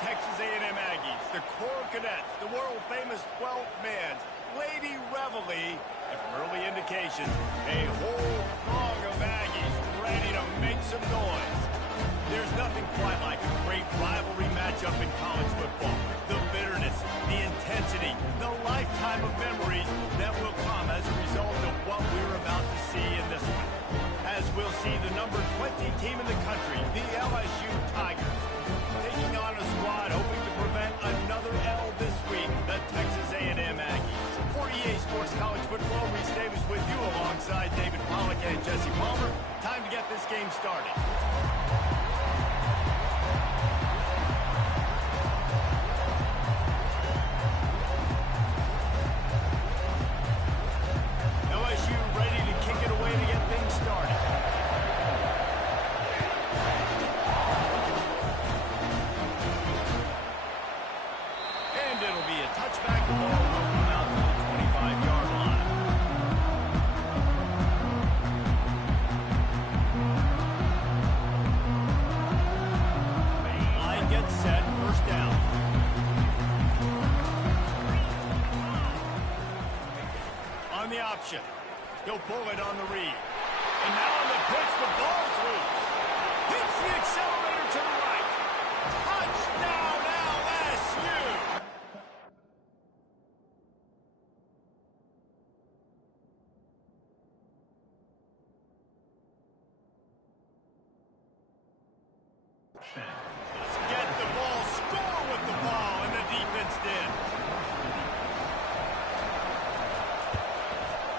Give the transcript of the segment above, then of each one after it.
Texas A&M Aggies, the Corps Cadets, the world-famous 12th Mans, Lady Reveille, and from early indications, a whole throng of Aggies ready to make some noise. There's nothing quite like a great rivalry matchup in college football. The bitterness, the intensity, the lifetime of memories that will come as a result of what we're about to see in this one. As we'll see the number 20 team in the country, the LSU Tigers, taking on a squad hoping to prevent another L this week, the Texas A&M Aggies. For EA Sports College Football, Reese Davis with you alongside David Pollack and Jesse Palmer. Time to get this game started. LSU ready to kick it away to get things started. And it'll be a touchback. The ball will come out to the 25-yard line. Line gets set, first down. On the option. He'll pull it on the read. And now on the pitch, the ball's loose. Hits the accelerator to the right. Touchdown, LSU! Let's get the ball, score with the ball, and the defense did.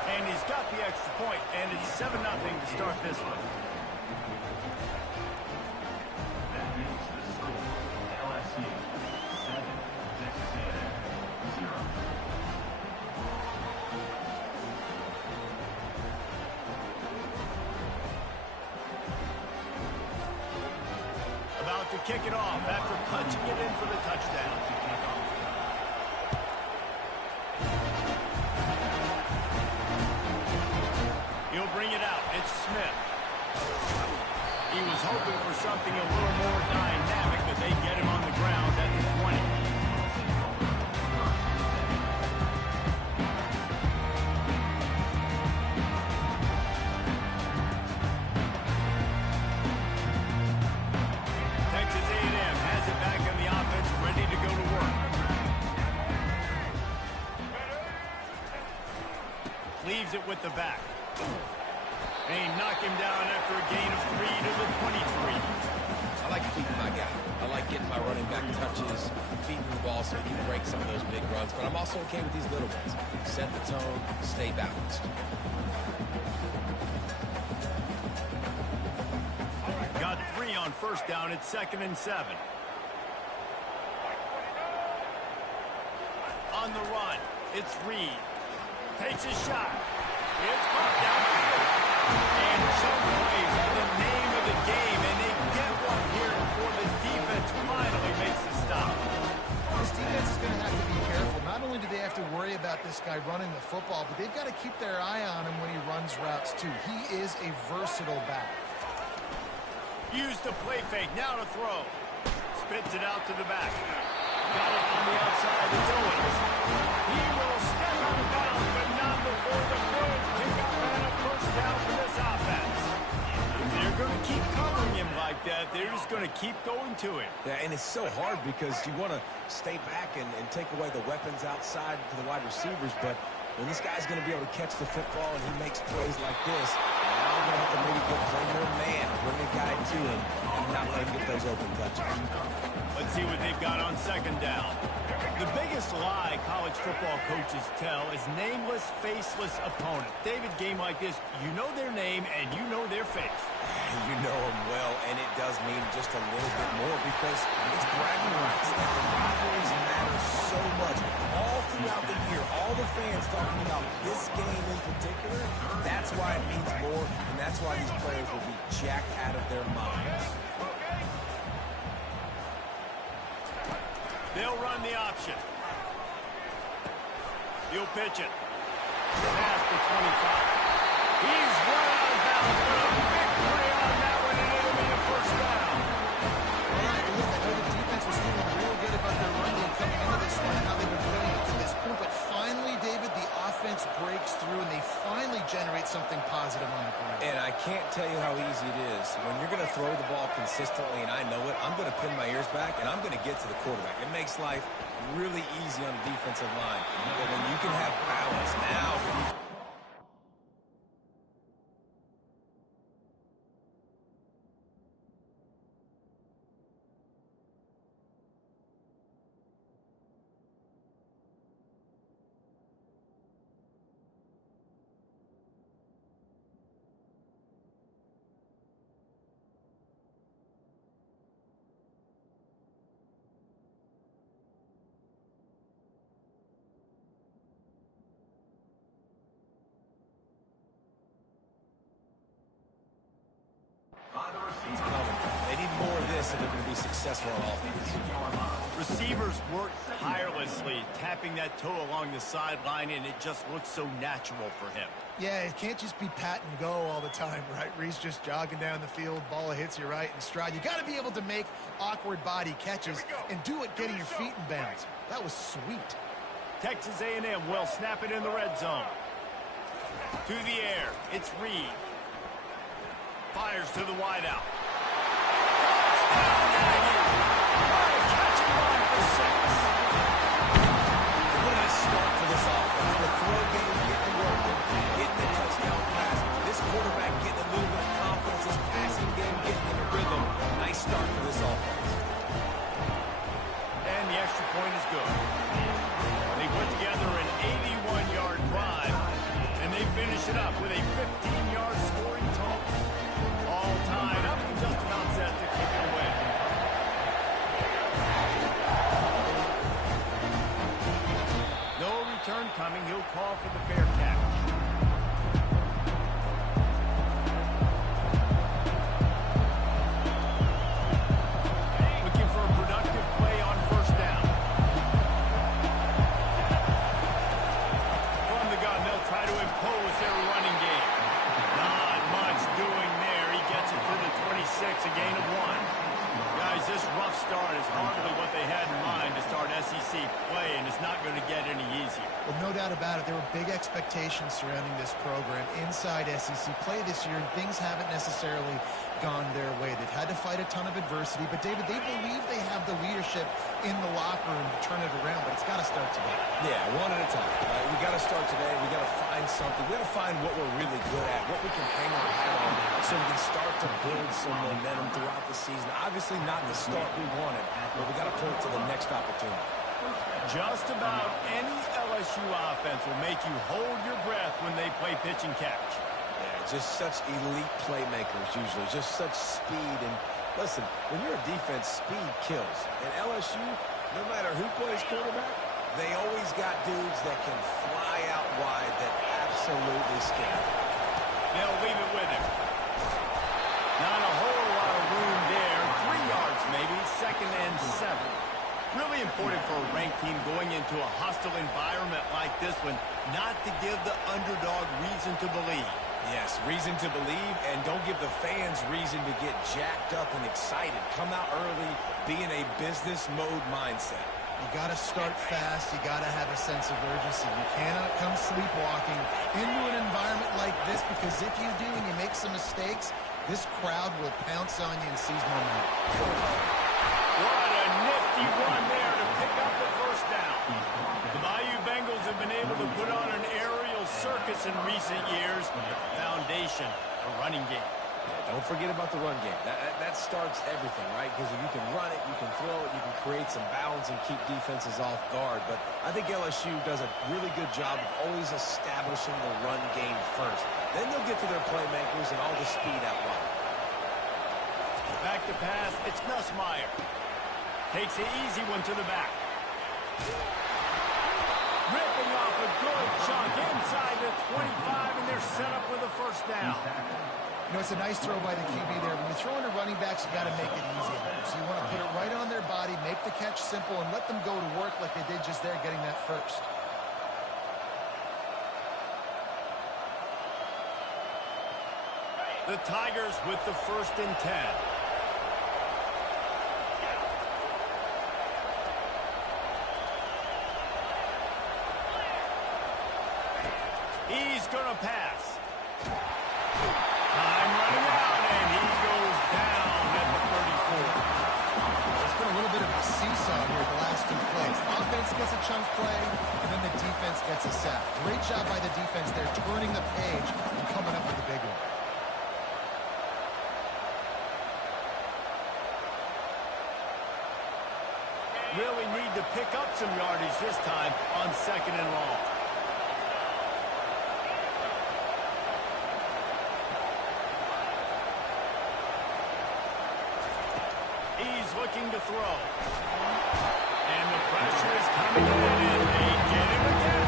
And he's got the extra point, and it's 7-0 to start this one. That is the score. LSU 7, Texas A&M 0. About to kick it off after punching it in for the touchdown. He'll bring it out. It's Smith. He was hoping for something a little more dynamic, but they get him on the ground at the 20. Texas A&M has it back on the offense, ready to go to work. Leaves it with the back. They knock him down after a gain of 3 to the 23. I like feeding my guy. I like getting my running back touches, feeding the ball so he can break some of those big runs. But I'm also okay with these little ones. Set the tone, stay balanced. Got 3 on first down. It's 2nd and 7. On the run, it's Reed. Takes a shot. It's caught down the field. And chunk plays are the name of the game, and they get one here before the defense finally makes the stop. This defense is going to have to be careful. Not only do they have to worry about this guy running the football, but they've got to keep their eye on him when he runs routes too. He is a versatile back. Use the play fake, now to throw. Spits it out to the back. Got it on the outside, it's Owens. He will step out of bounds, but not before the good pickup and a first down for this offense. If they're going to keep covering him like that, they're just going to keep going to him. Yeah, and it's so hard because you want to stay back and take away the weapons outside to the wide receivers, but when this guy's going to be able to catch the football and he makes plays like this, now we're going to have to maybe go play more man, bring a guy to him, and not let him get those open touches. Let's see what they've got on 2nd down. The biggest lie college football coaches tell is nameless, faceless opponent. David, game like this, you know their name and you know their face. You know them well, and it does mean just a little bit more because it's bragging rights. And the rivalries matter so much. All throughout the year, all the fans talking about this game in particular, that's why it means more, and that's why these players will be jacked out of their minds. They'll run the option. He'll pitch it. Past the 25. He's run out of bounds, but a big play on that one, and it'll be a first down. All right, look, I know the defense was feeling real defense breaks through and they finally generate something positive on the ground. And I can't tell you how easy it is. When you're going to throw the ball consistently, and I know it, I'm going to pin my ears back, and I'm going to get to the quarterback. It makes life really easy on the defensive line. But when you can have balance, now it's coming. They need more of this if they're going to be successful on offense. Receivers work tirelessly, tapping that toe along the sideline, and it just looks so natural for him. Yeah, it can't just be pat and go all the time, right? Reese just jogging down the field, ball hits you right in stride. You got to be able to make awkward body catches and do it getting your feet in bounds. That was sweet. Texas A&M will snap it in the red zone. To the air, it's Reed. Fires to the wideout. Catching line for 6. What a nice start for this offense. The throw game getting working, hitting the touchdown pass. This quarterback getting a little bit of confidence. This passing game getting in a rhythm. Nice start for this offense. And the extra point is good. They put together an 81-yard drive, and they finish it up with a 15-yard scoring toss. All tied up and just about set to kick it away. No return coming. He'll call for the fair catch. Looking for a productive play on first down. From the gun, they'll try to impose their running game. Not much doing there. He gets it to the 26, a gain of 1. Guys, this rough start is hardly what they had in mind to start SEC play, and it's not going to get any easier. Well, no doubt about it. There were big expectations surrounding this program inside SEC play this year, and things haven't necessarily gone their way. They've had to fight a ton of adversity, but David, they believe they have the leadership in the locker room to turn it around, but it's got to start today. Yeah, one at a time. Right? We got to start today. We got to find something. We got to find what we're really good at, what we can hang our hat on, so we can start to build some momentum throughout the season. Obviously, not the start we wanted, but we got to point to the next opportunity. Just about any LSU offense will make you hold your breath when they play pitch and catch. Yeah, just such elite playmakers usually, just such speed. And listen, when you're a defense, speed kills. And LSU, no matter who plays quarterback, they always got dudes that can fly out wide that absolutely scare. They'll leave it with him. Not a whole lot of room there. 3 yards maybe, 2nd and 7. Really important for a ranked team going into a hostile environment like this one, not to give the underdog reason to believe. Yes, reason to believe, and don't give the fans reason to get jacked up and excited. Come out early, be in a business mode mindset. You got to start fast. You got to have a sense of urgency. You cannot come sleepwalking into an environment like this, because if you do and you make some mistakes, this crowd will pounce on you and seize momentum. What a nifty run there to pick up the first down. The Bayou Bengals have been able to put on an aerial circus in recent years. Foundation, a running game. Yeah, don't forget about the run game. That starts everything, right? Because if you can run it, you can throw it, you can create some balance and keep defenses off guard. But I think LSU does a really good job of always establishing the run game first. Then they'll get to their playmakers and all the speed out wide. Back to pass, it's Nussmeier. Takes an easy one to the back. Ripping off a good chunk inside the 25, and they're set up with a first down. You know, it's a nice throw by the QB there. When you're throwing to running backs, you got to make it easy on them. So you want to put it right on their body, make the catch simple, and let them go to work like they did just there, getting that first. The Tigers with the 1st and 10. He's going to pass. Time running out, and he goes down at the 34. It's been a little bit of a seesaw here the last two plays. Offense gets a chunk play, and then the defense gets a sack. Great job by the defense there, turning the page and coming up with the big one. Really need to pick up some yardage this time on 2nd and long. He's looking to throw. And the pressure is coming in, and they get him again.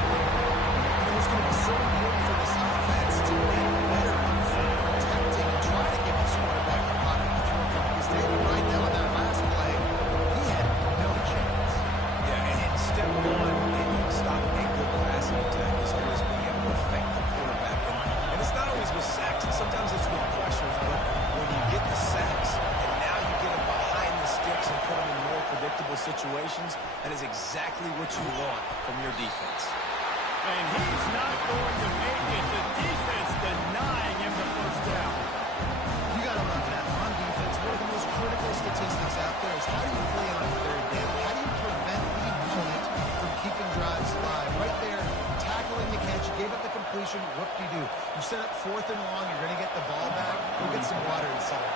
It's going to be so important for this offense to get better for protecting and trying to give this quarterback a lot to throw from. Because David, right now in that last play, he had no chance. Yeah, and step one in stopping a good passing attack is always being able to affect the quarterback. And it's not always with sacks, and sometimes it's with pressures, but when you get the sacks, and now you get them behind the sticks and put them in more predictable situations, that is exactly what you want from your defense. And he's not going to make it. The defense denying him the first down. You got to love that. On defense, one of the most critical statistics out there is how do you play on 3rd down? How do you prevent the opponent from keeping drives alive? Right there, tackling the catch, you gave up the completion, what do? You set up 4th and long, you're going to get the ball back, go get some water inside.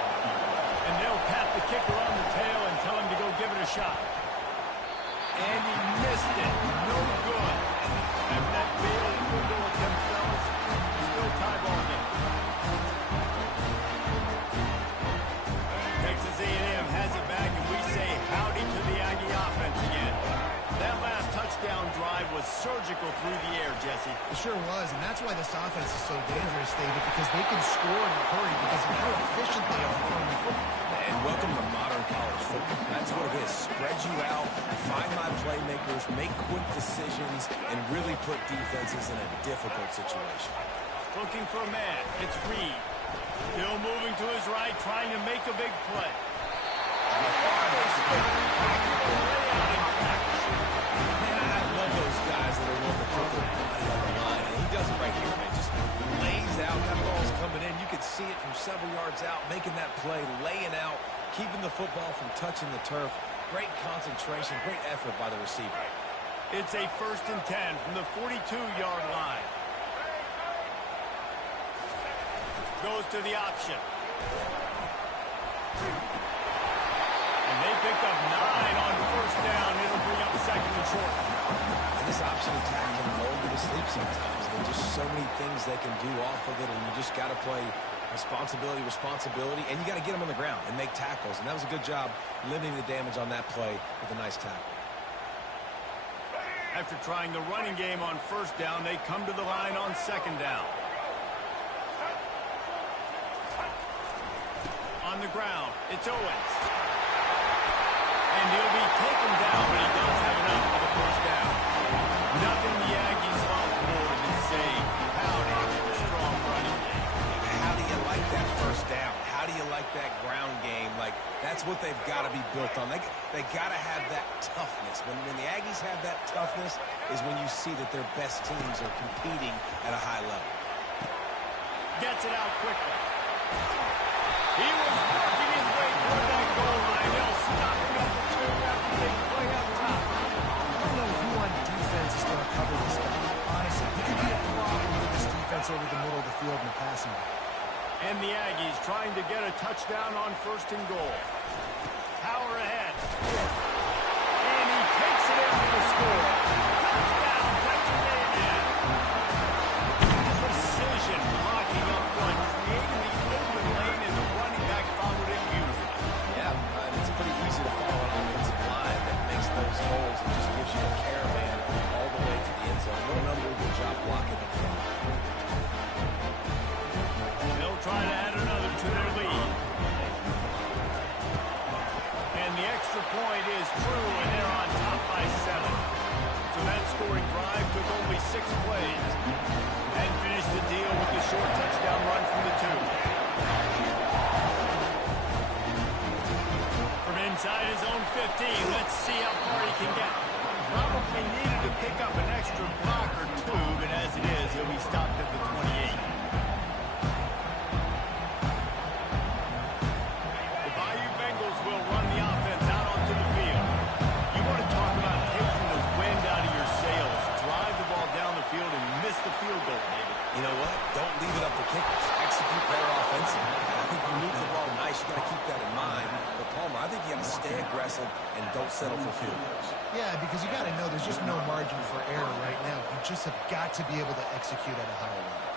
And they'll pat the kicker on the tail and tell him to go give it a shot. And he missed it. No good. After that failed field goal attempt, fellas, still tie ball game. Texas A&M has it back, and we say howdy to the Aggie offense again. That last touchdown drive was surgical through the air, Jesse. It sure was, and that's why this offense is so dangerous, David, because they can score in a hurry because of how efficient they are throwing the football. And welcome to modern college football. That's what it is. Spread you out, find my playmakers, make quick decisions, and really put defenses in a difficult situation. Looking for a man. It's Reed. Still moving to his right, trying to make a big play. Man, I love those guys that are willing to put their body on the line. And he does it right here, man. Just lays out. That ball's coming in. You can see it from several yards out, making that play, laying out, keeping the football from touching the turf. Great concentration, great effort by the receiver. It's a 1st and 10 from the 42-yard line. Goes to the option. And they pick up 9 on 1st down. It'll bring up 2nd and short. And this option attack can lull you to sleep sometimes. There's just so many things they can do off of it, and you just got to play responsibility, and you got to get them on the ground and make tackles. And that was a good job limiting the damage on that play with a nice tackle. After trying the running game on 1st down, they come to the line on 2nd down. On the ground, it's Owens. And he'll be taken down, but he does have enough for the 1st down. Nothing the Aggies love more than say, howdy, a strong running game. How do you like that 1st down? How do you like that ground game? Like, that's what they've got to be built on. They got to have that toughness. When the Aggies have that toughness is when you see that their best teams are competing at a high level. Gets it out quickly. He was working his way toward that goal line. They'll stop him at the 2 after they play up top. I don't know who on defense is going to cover this guy. Honestly, he could be a problem for this defense over the middle of the field in the passing game. And the Aggies trying to get a touchdown on 1st and goal. Power ahead. And he takes it in for the score. Touchdown, Texas A&M. Precision blocking up front, creating the open lane, and the running back followed it beautifully. Yeah, it's pretty easy to follow an offensive line that makes those holes and just gives you a caravan all the way to the end zone. What an unbelievable job blocking up front. They'll try to add another to their lead. And the extra point is true, and they're on top by 7. You know what? Don't leave it up to kickers. Execute better offensively. I think you move the ball nice. You got to keep that in mind. But Palmer, I think you got to stay aggressive and don't settle for field goals. Yeah, because you got to know there's just no margin for error right now. You just have got to be able to execute at a higher level.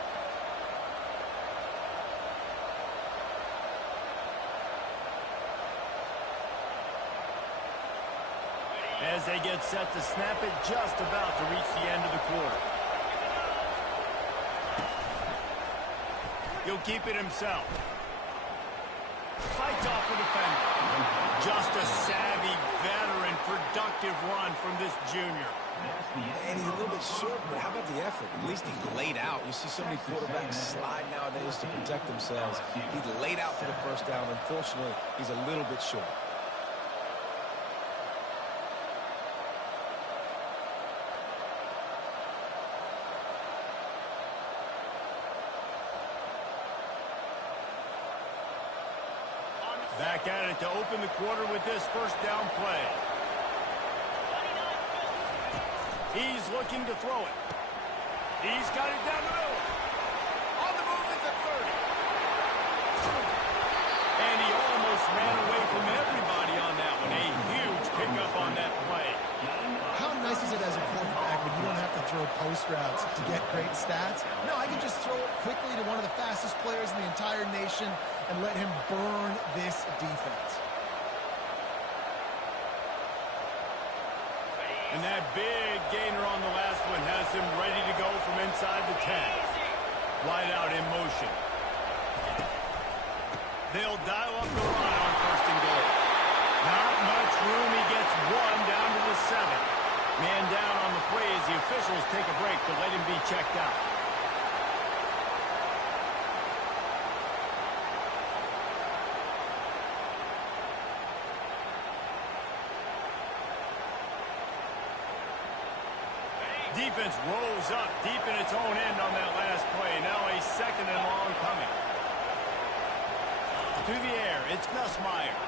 As they get set to snap it, just about to reach the end of the quarter. He'll keep it himself. Fights off the defender. Just a savvy, veteran, productive run from this junior. And he's a little bit short, but how about the effort? At least he laid out. You see so many quarterbacks slide nowadays to protect themselves. He laid out for the first down. Unfortunately, he's a little bit short. Back at it to open the quarter with this first down play. He's looking to throw it. He's got it down the middle. On the move at the 30. And he almost ran away from everybody on that one. A huge pickup on that play. How nice is it as a quarterback when you don't have to throw post routes to get great stats? No, I can just throw it quickly to one of the fastest players in the entire nation and let him burn this defense. And that big gainer on the last one has him ready to go from inside the 10. Wide out in motion. They'll dial up the run on first and goal. Not much room. He gets one down to the 7. Man down on the play as the officials take a break to let him be checked out. Defense rolls up deep in its own end on that last play. Now a second and long coming. To the air, it's Nussmeier.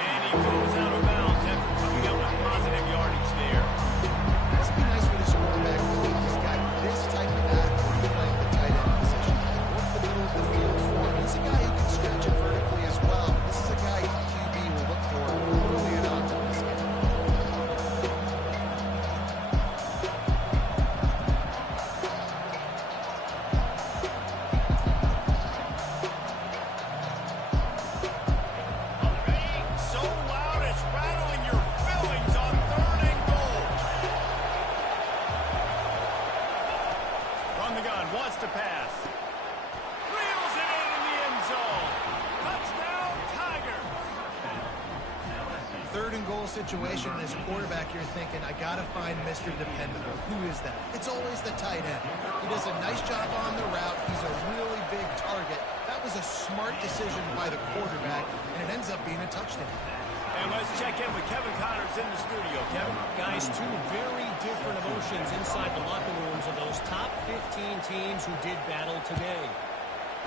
And he goes out of bounds after coming up with positive yardage there. It must be nice for this quarterback. He's got this type of athlete playing the tight end position. Work the middle of the field for him. He's a guy who can stretch it vertically as well. This is a guy QB will look for early and often in this game. Wants to pass. Reels it in the end zone. Touchdown, Tiger. Third and goal situation as quarterback, you're thinking, I got to find Mr. Dependable. Who is that? It's always the tight end. He does a nice job on the route. He's a really big target. That was a smart decision by the quarterback, and it ends up being a touchdown. And let's check in with Kevin Connors in the studio. Kevin? Guys, two very different emotions inside the locker rooms of those top 15 teams who did battle today.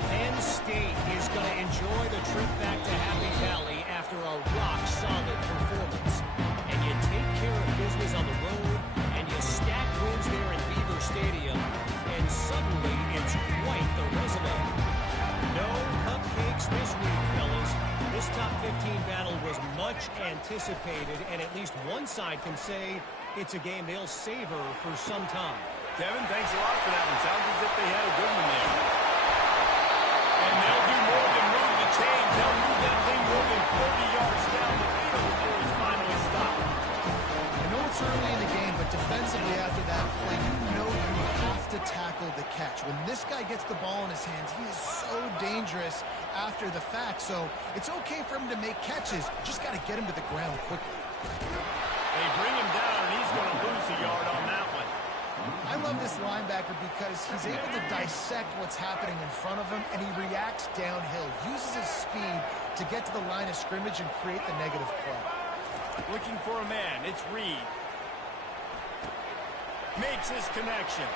Penn State is going to enjoy the trip back to Happy Valley after a rock-solid performance. And you take care of business on the road, and you stack wins there in Beaver Stadium, and suddenly it's quite the resume. No cupcakes this week, fellas. This top 15 battle was much anticipated, and at least one side can say it's a game they'll savor for some time. Kevin, thanks a lot for that one. Sounds as if they had a good one there. And they'll do more than move the chains. They'll move that thing more than 40 yards down the field before it's finally stopped. I know it's early in the game, but defensively after that play, you know you have to tackle the catch. When this guy gets the ball in his hands, he is so dangerous after the fact. So it's okay for him to make catches. Just got to get him to the ground quickly. They bring him down, and he's going to lose a yard on that one. I love this linebacker because he's able to dissect what's happening in front of him, and he reacts downhill, uses his speed to get to the line of scrimmage and create the negative play. Looking for a man. It's Reed. Makes his connection.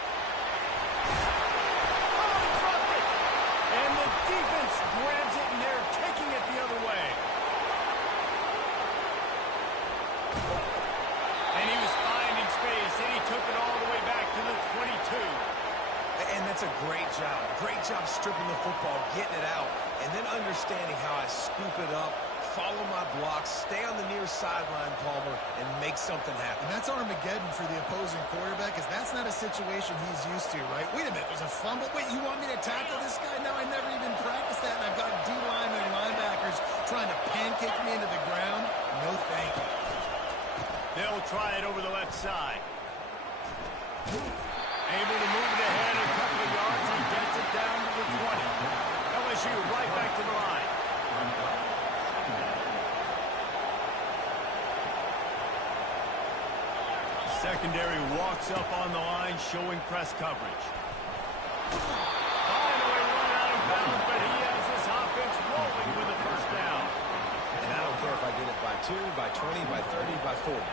Oh, he dropped it! And the defense grabs it, and they're taking it the other way. And he was finding space, and he took it all the way back to the 22. That's a great job. Great job stripping the football, getting it out, and then understanding how I scoop it up, follow my blocks, stay on the near sideline, Palmer, and make something happen. And that's Armageddon for the opposing quarterback, because that's not a situation he's used to, right? Wait a minute, there's a fumble. Wait, you want me to tackle this guy? No, I never even practiced that, and I've got D linemen and linebackers trying to pancake me into the ground. No thank you. They'll try it over the left side. Able to move it ahead a couple of yards. He gets it down to the 20. LSU right back to the line. Secondary walks up on the line, showing press coverage. Finally run out of bounds, but he has this offense rolling with the first down. And I don't care if I get it by 2, by 20, by 30, by 40.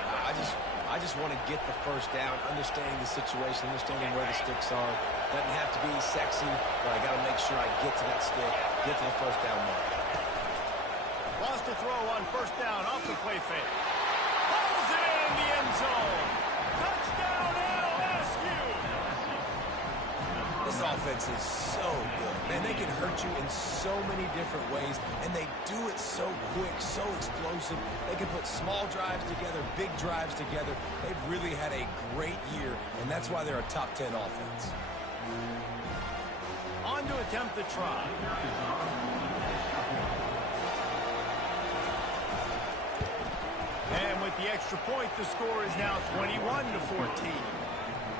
I just want to get the first down, understanding the situation, understanding where the sticks are. Doesn't have to be sexy, but I got to make sure I get to that stick, get to the first down mark. Lost a throw on first down off the play fake. Pulls it in the end zone. Touchdown, LSU! This offense is so good. Man, they can hurt you in so many different ways, and they do it so quick, so explosive. They can put small drives together, big drives together. They've really had a great year, and that's why they're a top 10 offense. On to attempt the try. And with the extra point, the score is now 21-14.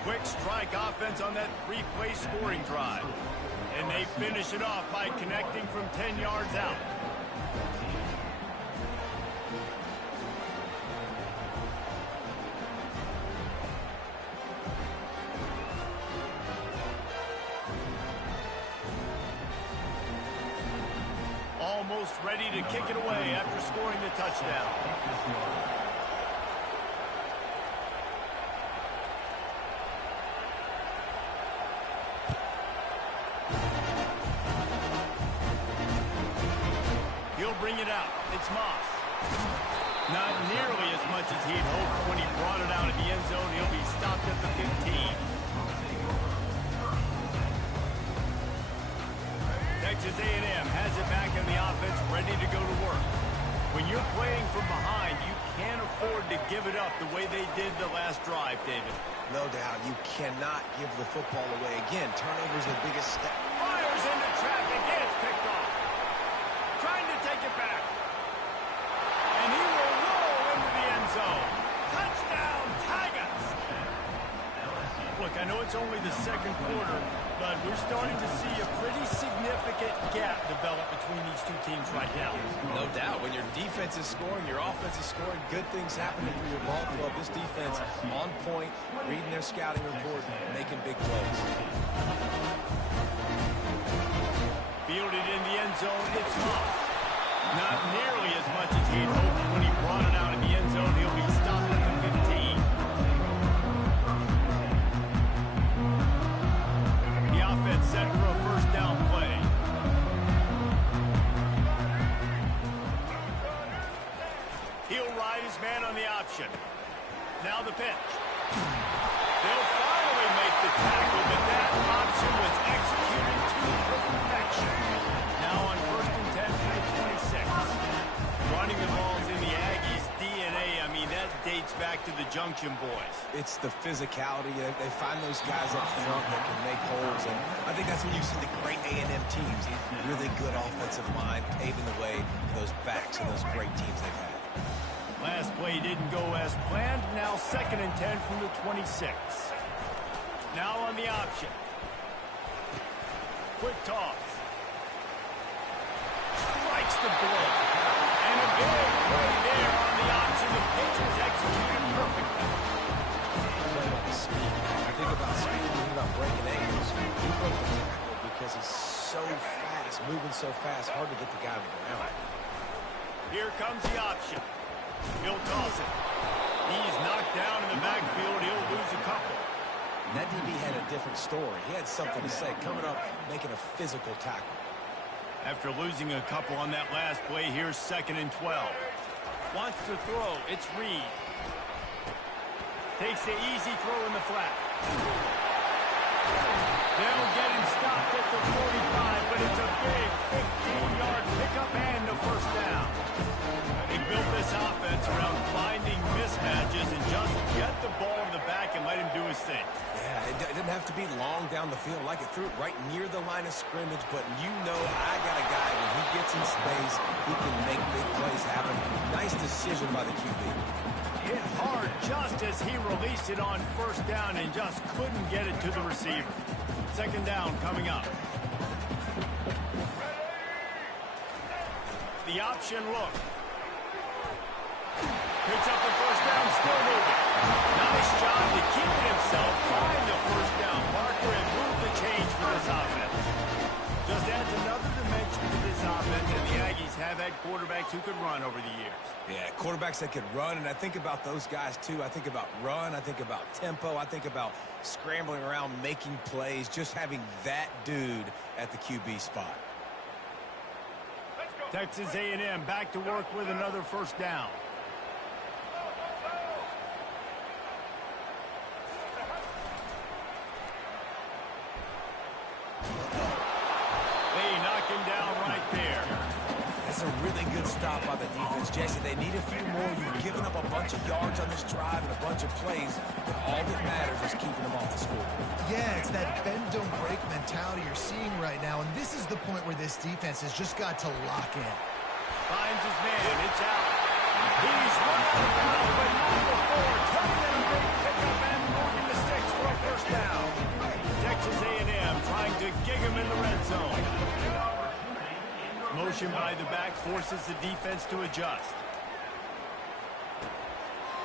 Quick strike offense on that 3-play scoring drive. And they finish it off by connecting from 10 yards out. Almost ready to kick it away after scoring the touchdown. He'll bring it out. It's Moss. Not nearly as much as he'd hoped when he brought it out of the end zone. He'll be stopped at the 15. Texas A&M has it back in the offense, ready to go to work. When you're playing from behind, you can't afford to give it up the way they did the last drive, David. No doubt, you cannot give the football away. Again, turnovers the biggest step. Fires into traffic. It's picked off. Trying to take it back. And he will roll into the end zone. Touchdown, Tigers! Look, I know it's only the second quarter, but we're starting to see a pretty significant gap develop between these two teams right now. No doubt. When your defense is scoring, your offense is scoring, good things happening for your ball club. This defense on point, reading their scouting report, making big plays. Fielded in the end zone, it's Moss. Not nearly as much as he'd hoped when he brought it out in the end zone. He'll be stopped at the 15. The offense set for a first down play. He'll ride his man on the option. Now the pitch. They'll finally make the tackle, but that option was executed to perfection. Now on 1st and 10 for the 26. Running the ball's in the Aggies' DNA. I mean, that dates back to the Junction Boys. It's the physicality. They find those guys up front that can make holes, and I think that's when you see the great A&M teams. Really good offensive line, paving the way for those backs and those great teams they've had. Last play didn't go as planned. Now 2nd and 10 from the 26. Now on the option. Quick toss. Strikes the blow. And a big play there on the option. The pitch was executed perfectly. Play about the speed. I think about speed, I think about breaking angles. He broke the tackle because he's so fast, moving so fast, hard to get the guy on the ground. Here comes the option. He'll toss it. He's knocked down in the backfield. He'll lose a couple. And that DB had a different story. He had something to say, coming up, making a physical tackle. After losing a couple on that last play, here's 2nd and 12. Wants to throw. It's Reed. Takes the easy throw in the flat. They'll get him the 45, but it's a big 15-yard pickup and a first down. They built this offense around finding mismatches and just get the ball in the back and let him do his thing. Yeah, it didn't have to be long down the field. Like it threw it right near the line of scrimmage, but you know I got a guy when he gets in space, he can make big plays happen. Nice decision by the QB. Hit hard just as he released it on first down and just couldn't get it to the receiver. Second down coming up. The option look. Picks up the first down, still moving. Nice job to keep it himself, find the first down marker, and move the change for this offense. Just adds another dimension to this offense, and the Aggies have had quarterbacks who could run over the years. Yeah, quarterbacks that could run, and I think about those guys too. I think about run, I think about tempo, I think about scrambling around, making plays, just having that dude at the QB spot. Texas A&M back to work with another first down. They knock him down right there. That's a really good stop by the defense, Jesse. They need a few more. You've given up a bunch of yards on this drive and a bunch of plays, but all that matters is keeping them off the score. Yeah, it's that bend, don't break mentality you're seeing right now, and this is the point where this defense has just got to lock in. Finds his man. It's out. He's run out of bounds, but not before. Turning in a big pickup and moving the sticks for a first down. Texas A&M trying to gig him in the red zone. Motion by the back forces the defense to adjust.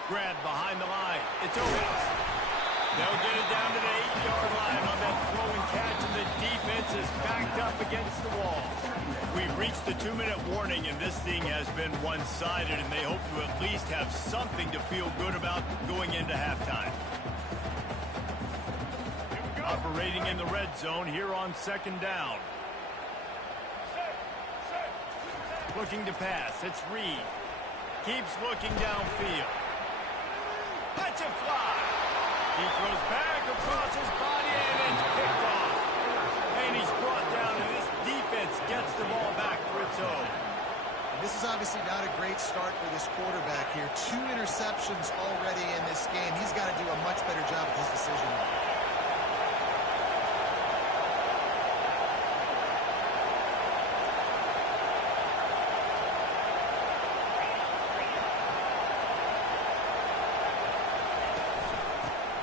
Grab behind the line. It's Owens. They'll get it down to the 8-yard line on that throw and catch, and the defense is backed up against the wall. We've reached the 2-minute warning, and this thing has been one-sided, and they hope to at least have something to feel good about going into halftime. Operating in the red zone here on second down. Looking to pass. It's Reed. Keeps looking downfield. Let's it fly. He throws back across his body, and it's picked off. And he's brought down, and this defense gets the ball back for its own. This is obviously not a great start for this quarterback here. 2 interceptions already in this game. He's got to do a much better job with his decision.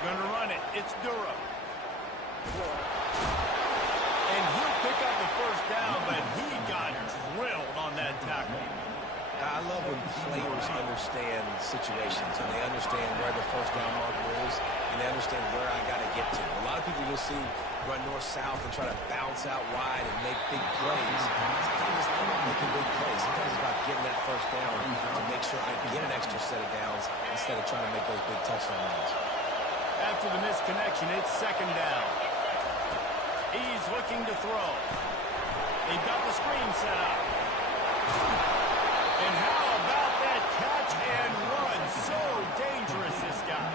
Gonna run it. It's Durham. And he'll pick up the first down, but he got drilled on that tackle. I love when players understand situations and they understand where the first down marker is and they understand where I got to get to. A lot of people you'll see run north-south and try to bounce out wide and make big plays. Sometimes it's not about making big plays. Sometimes it's about getting that first down to make sure I get an extra set of downs instead of trying to make those big touchdown runs. After the misconnection, it's second down. He's looking to throw. They've got the screen set up. And how about that catch and run? So dangerous, this guy.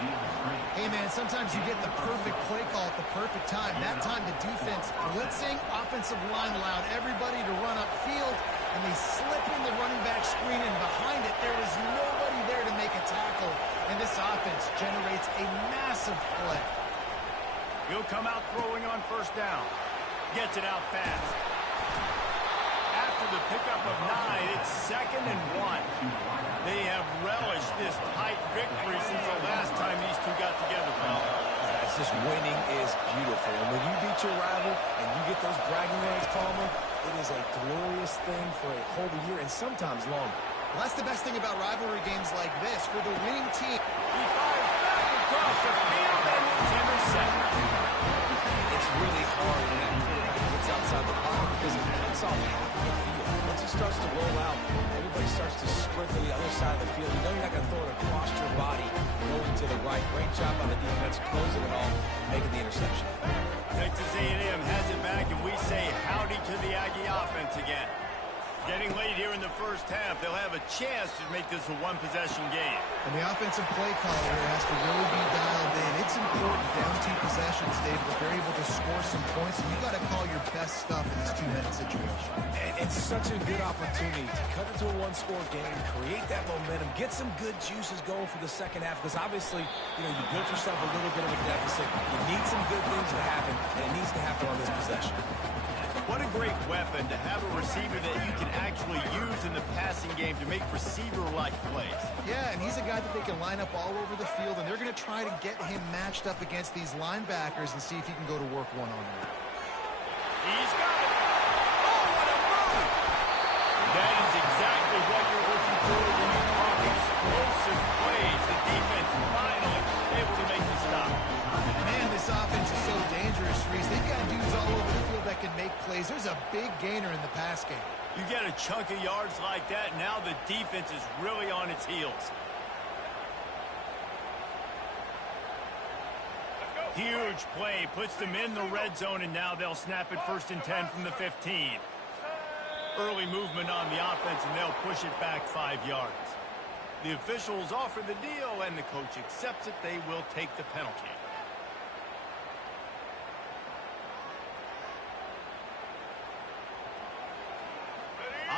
Hey, man, sometimes you get the perfect play call at the perfect time. That time the defense blitzing, offensive line allowed everybody to run upfield, and they slip in the running back screen, and behind it there was nobody there to make a tackle, and this offense generates a massive play. He'll come out throwing on first down. Gets it out fast. After the pickup of 9, it's 2nd and 1. They have relished this tight victory since the last time these two got together, pal. It's just winning is beautiful. And when you beat your rival and you get those bragging rights, Palmer, it is a glorious thing for a whole year and sometimes longer. Well, that's the best thing about rivalry games like this. For the winning team, He fires back across the field, and it's intercepted. It's really hard when that quarterback gets outside the pocket because it cuts off half of the field. Once he starts to roll out, everybody starts to sprint to the other side of the field. You know you're not going to throw it across your body, rolling to the right. Great job by the defense, closing it off, making the interception. Texas A&M has it back, and we say howdy to the Aggie offense again. Getting late here in the first half, they'll have a chance to make this a one-possession game. and the offensive play caller here has to really be dialed in. It's important down 2 possessions, Dave, that they're able to to score some points, and you got to call your best stuff in this two-minute situation. And it's such a good opportunity to cut it to a one-score game, create that momentum, get some good juices going for the second half, because obviously, you built yourself a little bit of a deficit. You need some good things to happen, and it needs to happen on this possession. What a great weapon to have a receiver that you can actually use in the passing game to make receiver-like plays. Yeah, and he's a guy that they can line up all over the field, and they're going to try to get him matched up against these linebackers and see if he can go to work one-on-one. He's got it. Oh, what a move! That is exactly what you're looking for when you talk explosive plays. The defense finally able to make the stop. Man, this offense is so dangerous, Reese. They've got dudes all over the field that can make plays. There's a big gainer in the pass game. You get a chunk of yards like that, now the defense is really on its heels. Huge play, puts them in the red zone, and now they'll snap it 1st and 10 from the 15. Early movement on the offense, and they'll push it back 5 yards. The officials offer the deal, and the coach accepts it. They will take the penalty.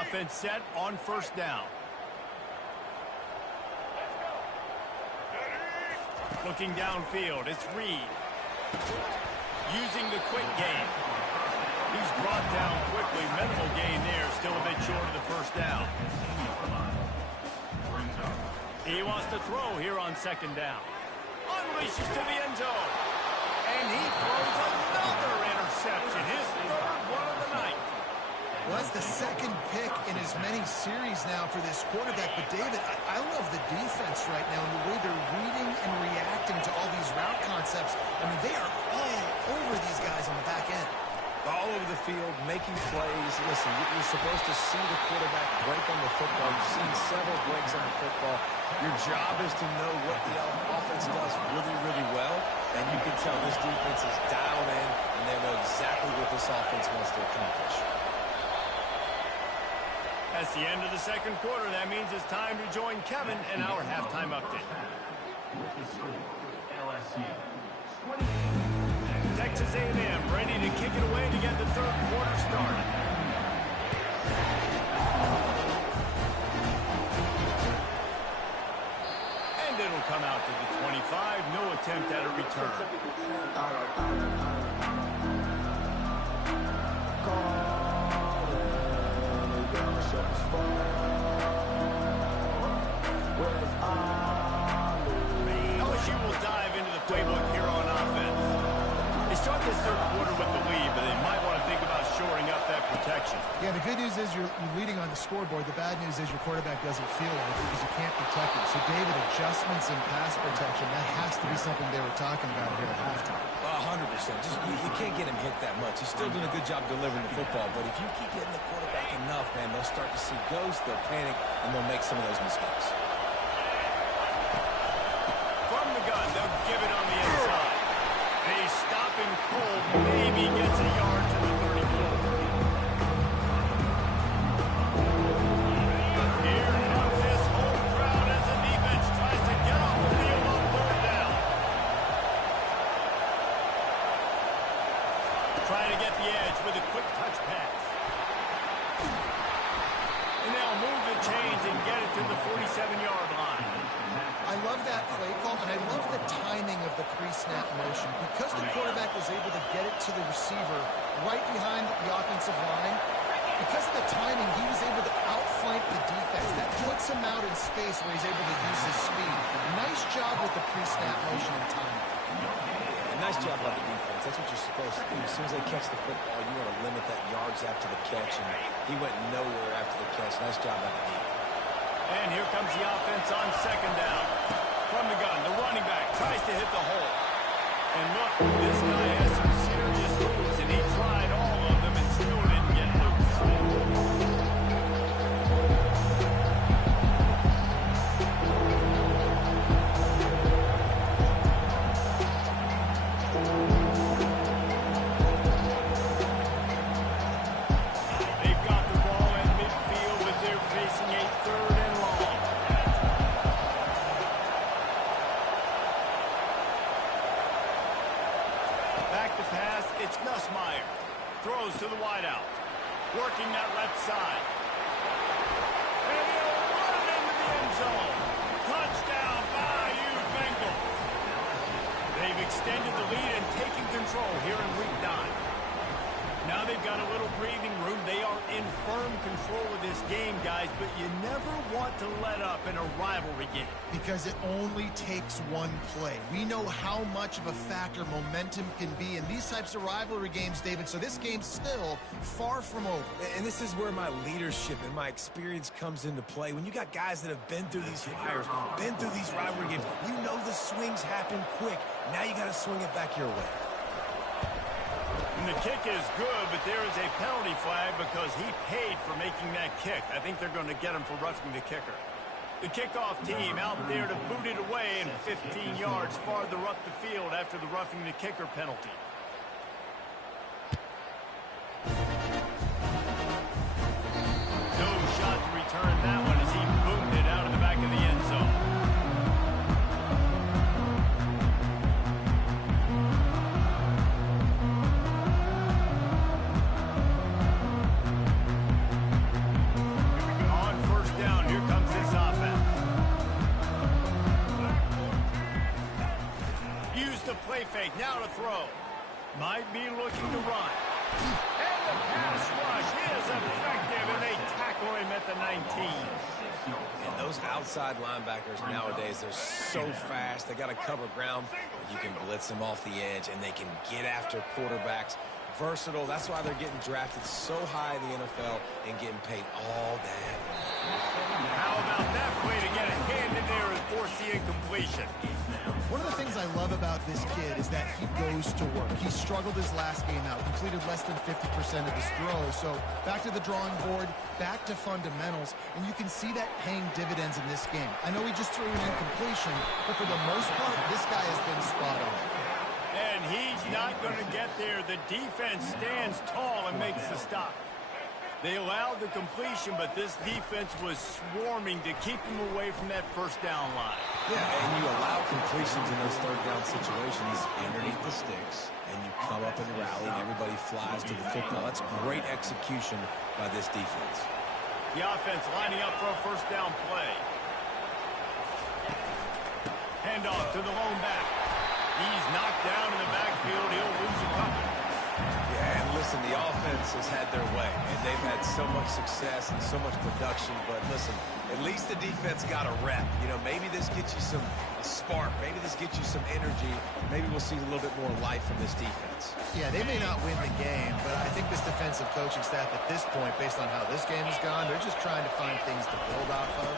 Offense set on 1st down. Looking downfield, it's Reed. Using the quick game. He's brought down quickly. Minimal gain there, still a bit short of the 1st down. He wants to throw here on 2nd down. Unleashes to the end zone. And he throws another interception. His 3rd one of the night. Well, that's the 2nd pick in as many series now for this quarterback. But, David, I love the defense right now and the way they're reading and reacting to all these route concepts. I mean, they are all over these guys on the back end. All over the field, making plays. Listen, you're supposed to see the quarterback break on the football. You've seen several breaks on the football. Your job is to know what the offense does really, really well. And you can tell this defense is dialed in, and they know exactly what this offense wants to accomplish. That's the end of the 2nd quarter. That means it's time to join Kevin in our halftime update. With the score, LSU 28. Texas A&M ready to kick it away to get the 3rd quarter started. And it'll come out to the 25. No attempt at a return. LSU will dive into the playbook here on offense. They start this 3rd quarter with the lead, but they might want to think about shoring up that protection. Yeah, the good news is you're leading on the scoreboard. The bad news is your quarterback doesn't feel like it because you can't protect him. So, David, adjustments in pass protection, that has to be something they were talking about here at halftime. 100%. Just you can't get him hit that much. He's still doing a good job delivering the football, but if you keep hitting the quarterback enough, man, they'll start to see ghosts, they'll panic, and they'll make some of those mistakes. From the gun, they'll give it on the inside. They stop him cold, maybe gets a yard to the 34. Here comes this whole crowd as the defense tries to get off the field on 3rd down. Trying to get the edge with a quick touch pass. And they'll move the chains and get it to the 47-yard line. I love that play call, and I love the timing of the pre-snap motion. Because the quarterback was able to get it to the receiver right behind the offensive line, because of the timing, he was able to outflank the defense. That puts him out in space where he's able to use his speed. Nice job with the pre-snap motion and timing. Nice job by the defense. That's what you're supposed to do. As soon as they catch the football, you want to limit that yards after the catch, and he went nowhere after the catch. Nice job by the defense. And here comes the offense on 2nd down. From the gun, the running back tries to hit the hole. And look, this guy has some serious moves, and he tried all of them and still didn't get loose. They've got the ball in midfield, but they're facing a 3rd and long. pass. It's Nussmeier. Throws to the wideout. Working that left side. And he'll run it into the end zone. Touchdown, Bayou Bengals. They've extended the lead and taken control here in Week 9. Now they've got a little breathing room. They are in firm control of this game, guys, but you never want to let up in a rivalry game. Because it only takes one play. We know how much of a factor momentum can be in these types of rivalry games, David, so this game's still far from over. And this is where my leadership and my experience comes into play. When you got guys that have been through these fires, been through these rivalry games, you know the swings happen quick. Now you got to swing it back your way. And the kick is good, but there is a penalty flag because he paid for making that kick. I think they're going to get him for roughing the kicker. The kickoff team out there to boot it away and 15 yards farther up the field after the roughing the kicker penalty. No shot to return that one as he boomed it out of the back of the end zone. Play fake, now to throw. Might be looking to run. And the pass rush is effective, and they tackle him at the 19. And those outside linebackers nowadays, they're so fast. They got to cover ground. You can blitz them off the edge, and they can get after quarterbacks. Versatile. That's why they're getting drafted so high in the NFL and getting paid all that. How about that play to get a hand in there and force the incompletion? One of the things I love about this kid is that he goes to work. He struggled his last game out, completed less than 50% of his throws. So back to the drawing board, back to fundamentals, and you can see that paying dividends in this game. I know he just threw an incompletion, but for the most part, this guy has been spot on. And he's not going to get there. The defense stands tall and makes the stop. They allowed the completion, but this defense was swarming to keep him away from that first down line. Yeah, and you allow completions in those third down situations underneath the sticks, and you come up and rally, and everybody flies to the football. That's great execution by this defense. The offense lining up for a first down play. Handoff to the lone back. He's knocked down in the backfield. He'll lose a couple. Yeah, and listen, the offense has had their way, and they've had so much success and so much production. But listen, at least the defense got a rep. You know, maybe this gets you a spark. Maybe this gets you some energy. Maybe we'll see a little bit more life from this defense. Yeah, they may not win the game, but I think this defensive coaching staff at this point, based on how this game has gone, they're just trying to find things to build off of.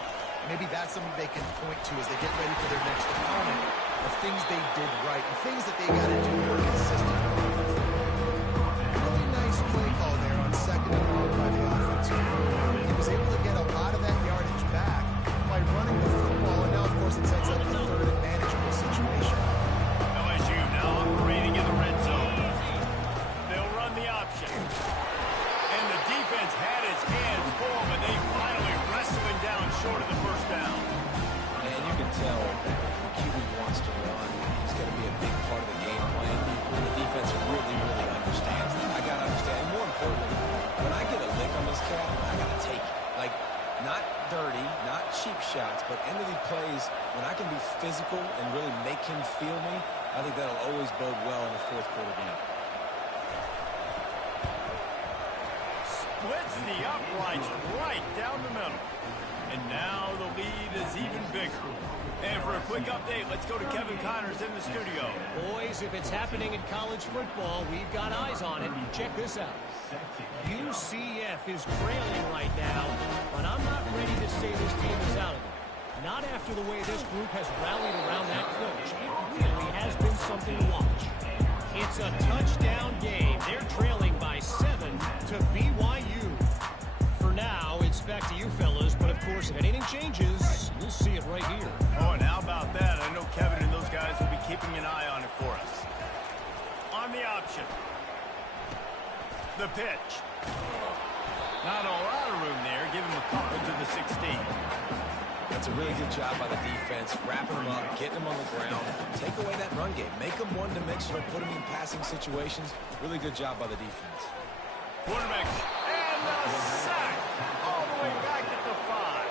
Maybe that's something they can point to as they get ready for their next opponent, of things they did right and things that they got to do more consistently. Really nice play call there on second and long by the offense. He was able to get a lot of that yardage back by running the football, and now, of course, it sets up the third and manageable situation. LSU now operating in the red zone. They'll run the option. And the defense had its hands full, but they finally wrestling down short of the first down. And you can tell the QB wants to run. He's going to be a big part of the game plan. And the defense really, really understands that. I got to understand. And more importantly, when I get a lick on this cat, I got to take it. Like, not dirty, not cheap shots, but end of the plays, when I can be physical and really make him feel me, I think that'll always bode well in the fourth quarter game. Splits the uprights right down the middle. And now the lead is even bigger. And for a quick update, let's go to Kevin Connors in the studio. Boys, if it's happening in college football, we've got eyes on it. Check this out. UCF is trailing right now, but I'm not ready to say this team is out of it. Not after the way this group has rallied around that coach. It really has been something to watch. It's a touchdown game. They're trailing by 7 to BYU. For now, it's back to you fellas, but of course, if anything changes, you'll see it right here. Oh, and how about that? I know Kevin and those guys will be keeping an eye on it for us. On the option. The pitch. Not a lot of room there. Give him a couple to the 16. That's a really good job by the defense, wrapping them up, getting them on the ground, take away that run game, make them one-dimensional, put them in passing situations. Really good job by the defense. Quarterback, and the sack, all the way back at the 5.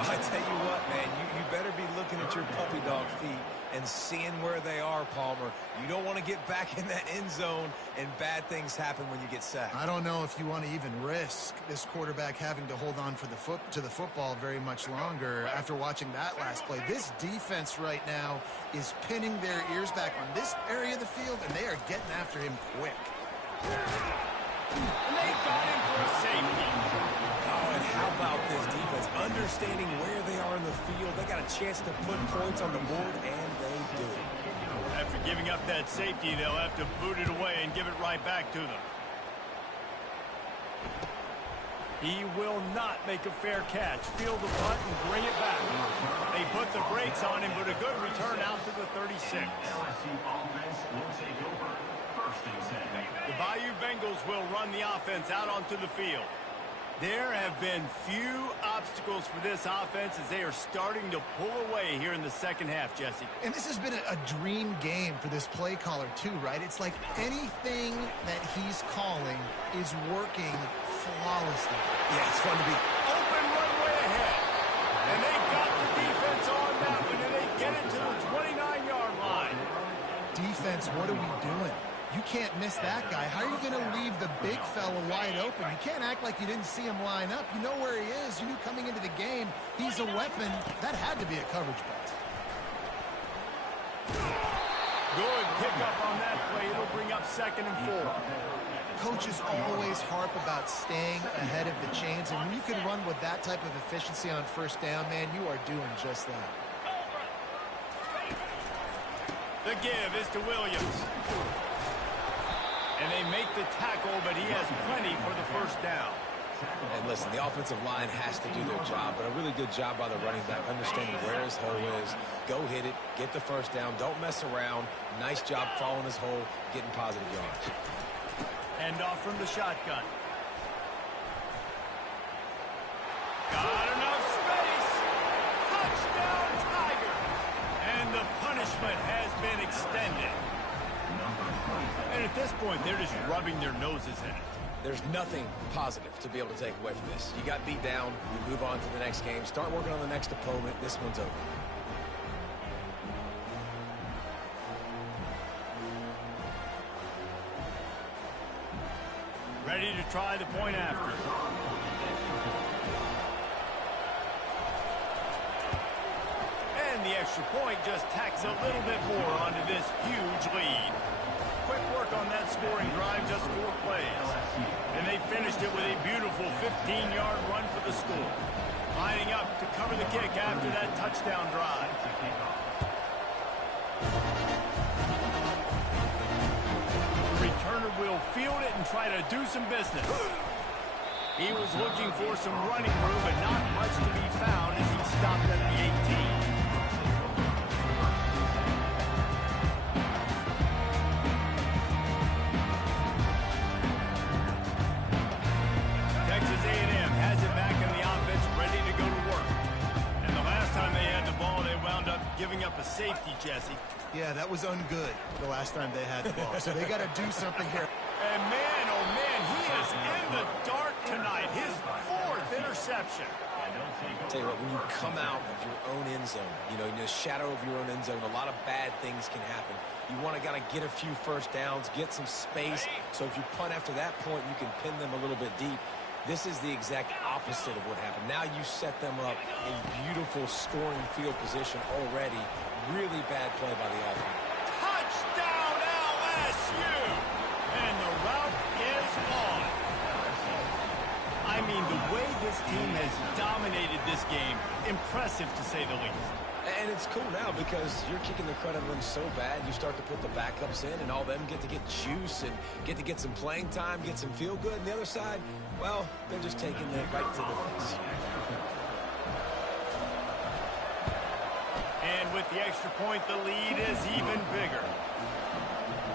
I tell you what, man, you better be looking at your puppy dog feet and seeing where they are, Palmer. You don't want to get back in that end zone and bad things happen when you get sacked. I don't know if you want to even risk this quarterback having to hold on to the football very much longer after watching that last play. This defense right now is pinning their ears back on this area of the field, and they are getting after him quick. And they got him for a safety. Oh, and how about this defense? Understanding where they are in the field. They got a chance to put points on the board, and they do. After giving up that safety, they'll have to boot it away and give it right back to them. He will not make a fair catch. Field the punt and bring it back. They put the brakes on him, but a good return out to the 36. LSU offense will take over. First and 10. The Bayou Bengals will run the offense out onto the field. There have been few obstacles for this offense as they are starting to pull away here in the second half, Jesse. And this has been a dream game for this play caller too, right? It's like anything that he's calling is working flawlessly. Yeah, it's fun to be. Open runway ahead. And they got the defense on that one, and they get it to the 29-yard line. Defense, what are we doing? You can't miss that guy. How are you going to leave the big fella wide open? You can't act like you didn't see him line up. You know where he is. You knew coming into the game he's a weapon. That had to be a coverage pass. Good pickup on that play. It'll bring up 2nd and 4. Coaches always harp about staying ahead of the chains, and when you can run with that type of efficiency on first down, man, you are doing just that. The give is to Williams. And they make the tackle, but he has plenty for the first down. And listen, the offensive line has to do their job, but a really good job by the running back, understanding where his hole is. Go hit it, get the first down, don't mess around. Nice job following his hole, getting positive yards. Hand off from the shotgun. Got enough space. Touchdown, Tiger. And the punishment has been extended. And at this point, they're just rubbing their noses in it. There's nothing positive to be able to take away from this. You got beat down, you move on to the next game, start working on the next opponent. This one's over. Ready to try the point after. And the extra point just tacks a little bit more onto this huge lead. Quick work on that scoring drive, just 4 plays. And they finished it with a beautiful 15-yard run for the score. Lining up to cover the kick after that touchdown drive. Returner will field it and try to do some business. He was looking for some running room, but not much to be found as he stopped at the 18. Texas A&M has it back in the offense, ready to go to work. And the last time they had the ball, they wound up giving up a safety, Jesse. Yeah, that was ungood the last time they had the ball. So they got to do something here. And man, oh man, he is in the dark tonight. His 4th interception. Tell you what, when you come out of your own end zone, in the shadow of your own end zone, a lot of bad things can happen. You want to get a few first downs, get some space, so if you punt after that point, you can pin them a little bit deep. This is the exact opposite of what happened. Now you set them up in beautiful scoring field position already. Really bad play by the offense. Touchdown, LSU! And the route is on. I mean, the way this team has dominated this game, impressive to say the least. And it's cool now because you're kicking the crud out of them so bad, you start to put the backups in, and all them get to get juice and get some playing time, get some feel good. And the other side, well, they're just taking it right to the face. And with the extra point, the lead is even bigger.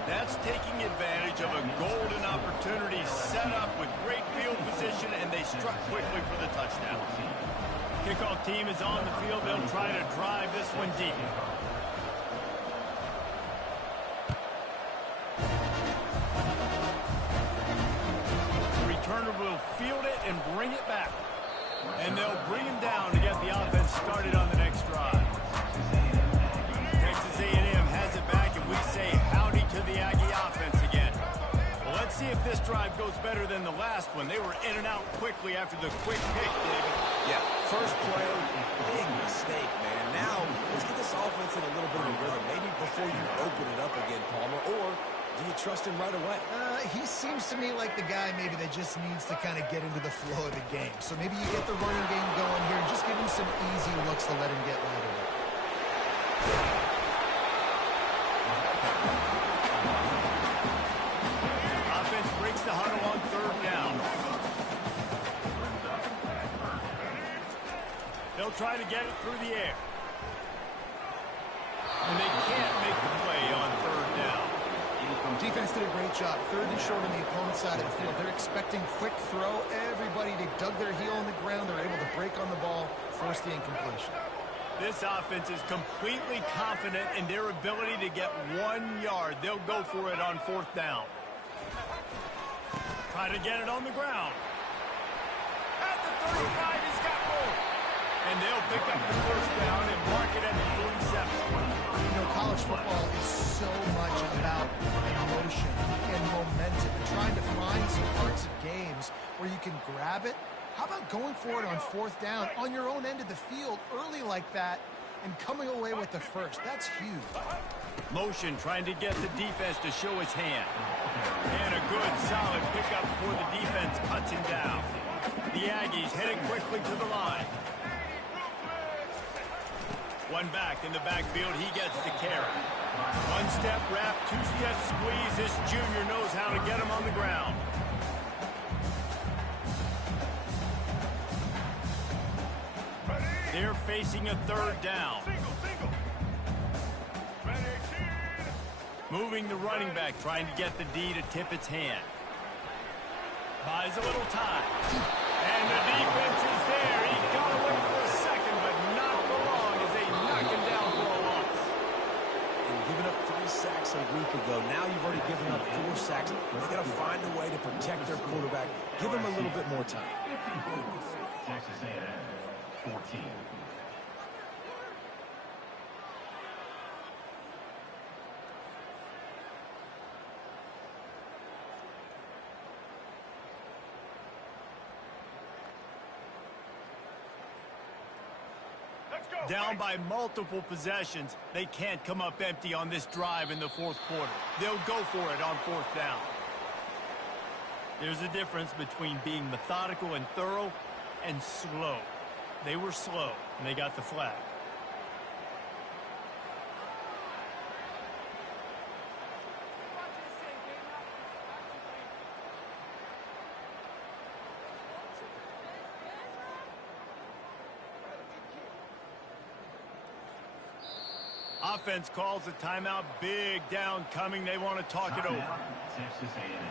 That's taking advantage of a golden opportunity set up with great field position, and they struck quickly for the touchdown. Kickoff team is on the field. They'll try to drive this one deep. The returner will field it and bring it back. And they'll bring him down to get the offense started on the next drive. Texas A&M has it back, and we say howdy to the Aggie offense again. Well, let's see if this drive goes better than the last one. They were in and out quickly after the quick pick, David. Yeah, first play, big mistake, man. Now, let's get this offense in a little bit of a rhythm. Maybe before you open it up again, Palmer, or do you trust him right away? He seems to me like the guy maybe that just needs to kind of get into the flow of the game. So maybe you get the running game going here and just give him some easy looks to let him get right away. Offense breaks the huddle on third down. They'll try to get it through the air. And they can't make the play on third down. Defense did a great job. Third and short on the opponent's side of the field. They're expecting quick throw. Everybody, they dug their heel on the ground. They're able to break on the ball, force the incompletion. This offense is completely confident in their ability to get 1 yard. They'll go for it on fourth down. Try to get it on the ground. At the 35, he's got room. And they'll pick up the first down and mark it at the 47. You know, college football is so much about emotion and momentum and trying to find some parts of games where you can grab it. How about going for it on fourth down on your own end of the field early like that and coming away with the first? That's huge. Motion trying to get the defense to show his hand. And a good, solid pickup before the defense cuts him down. The Aggies heading quickly to the line. One back in the backfield, he gets the carry. One-step wrap, two-step squeeze. This junior knows how to get him on the ground. They're facing a third down. Moving the running back, trying to get the D to tip its hand. Buys a little time. And the defense is there. He got away for a second, but not for long as they knock him down for a loss. And giving up 3 sacks a week ago. Now you've already given up 4 sacks. They got to find a way to protect their quarterback. Give him a little bit more time. Texas A&M, 14. Down by multiple possessions, they can't come up empty on this drive in the fourth quarter. They'll go for it on fourth down. There's a difference between being methodical and thorough and slow. They were slow, and they got the flag. Offense calls a timeout. Big down coming. They want to talk it over. Texas A&M.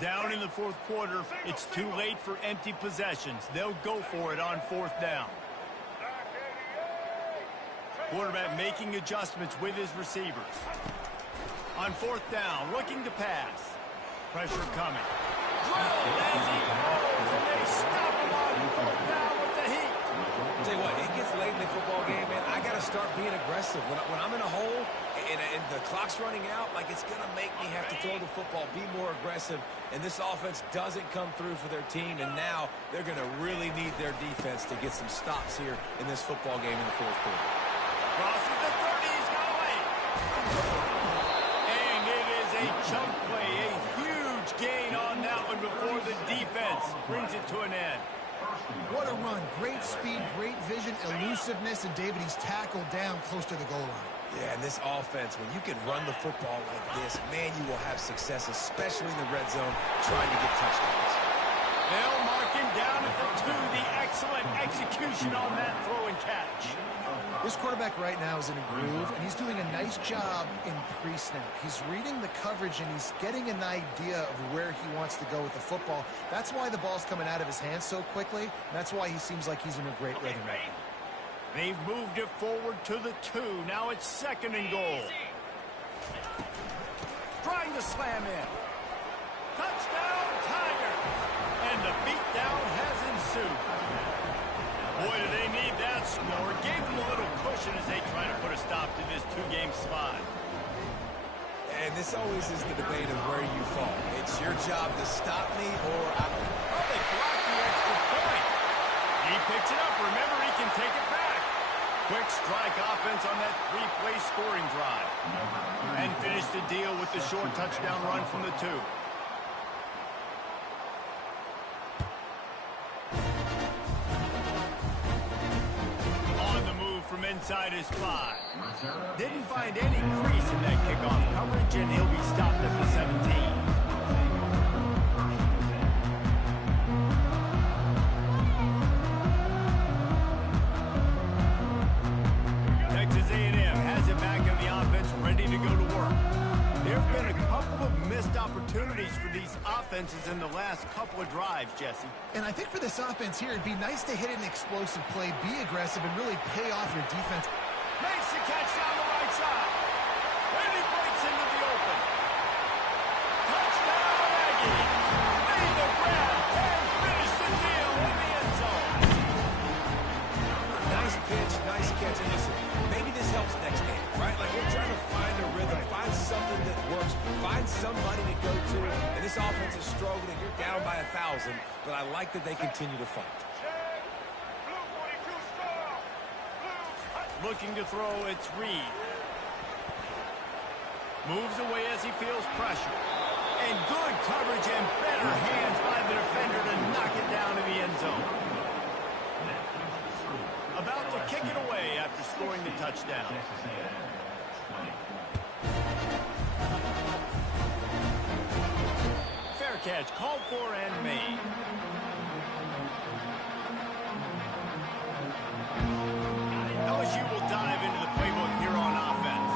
Down in the fourth quarter, it's too late for empty possessions. They'll go for it on fourth down. Quarterback making adjustments with his receivers. On fourth down, looking to pass. Pressure coming. Drilled as he rolls, and they stop him on fourth down with the heat. I'll tell you what, it gets late in the football game, man. I got to start being aggressive. When I'm in a hole and the clock's running out, like it's going to make me have to throw the football, be more aggressive. And this offense doesn't come through for their team, and now they're going to really need their defense to get some stops here in this football game in the fourth quarter. Crosses the 30, he's got away. And it is a chunk play, a huge gain on that one before the defense brings it to an end. What a run. Great speed, great vision, elusiveness, and David, he's tackled down close to the goal line. Yeah, and this offense, when you can run the football like this, man, you will have success, especially in the red zone, trying to get touchdowns. They'll mark him down at the 2. The excellent execution on that throw and catch. This quarterback right now is in a groove, and he's doing a nice job in pre-snap. He's reading the coverage, and he's getting an idea of where he wants to go with the football. That's why the ball's coming out of his hands so quickly, and that's why he seems like he's in a great rhythm right now. They've moved it forward to the 2. Now it's 2nd and goal. Trying to slam in. Touchdown, Tiger! And the beatdown has ensued. Boy, do they need that score. Gave them a little cushion as they try to put a stop to this 2-game slide. And this always is the debate of where you fall. It's your job to stop me or I don't. Oh, they blocked the extra point. He picks it up. Remember, he can take it back. Quick strike offense on that 3-play scoring drive. And finish the deal with the short touchdown run from the 2. On the move from inside his 5. Didn't find any crease in that kickoff coverage, and he'll be stopped at the 17. Texas A&M has it back in the offense, ready to go to work. There have been a couple of missed opportunities for these offenses in the last couple of drives, Jesse. And I think for this offense here, it'd be nice to hit an explosive play, be aggressive, and really pay off your defense. Makes the catch down the right side. And he breaks into the open. Touchdown, Aggies. Made the grab and finish the deal in the end zone. Nice pitch, nice catch. And listen, maybe this helps next game, right? Like we're trying to find a rhythm, find something that works, find somebody to go to. And this offense is struggling. You're down by 1,000, but I like that they continue to fight. Looking to throw, it's Reed. Moves away as he feels pressure. And good coverage and better hands by the defender to knock it down in the end zone. About to kick it away after scoring the touchdown. Fair catch called for and made. LSU will dive into the playbook here on offense.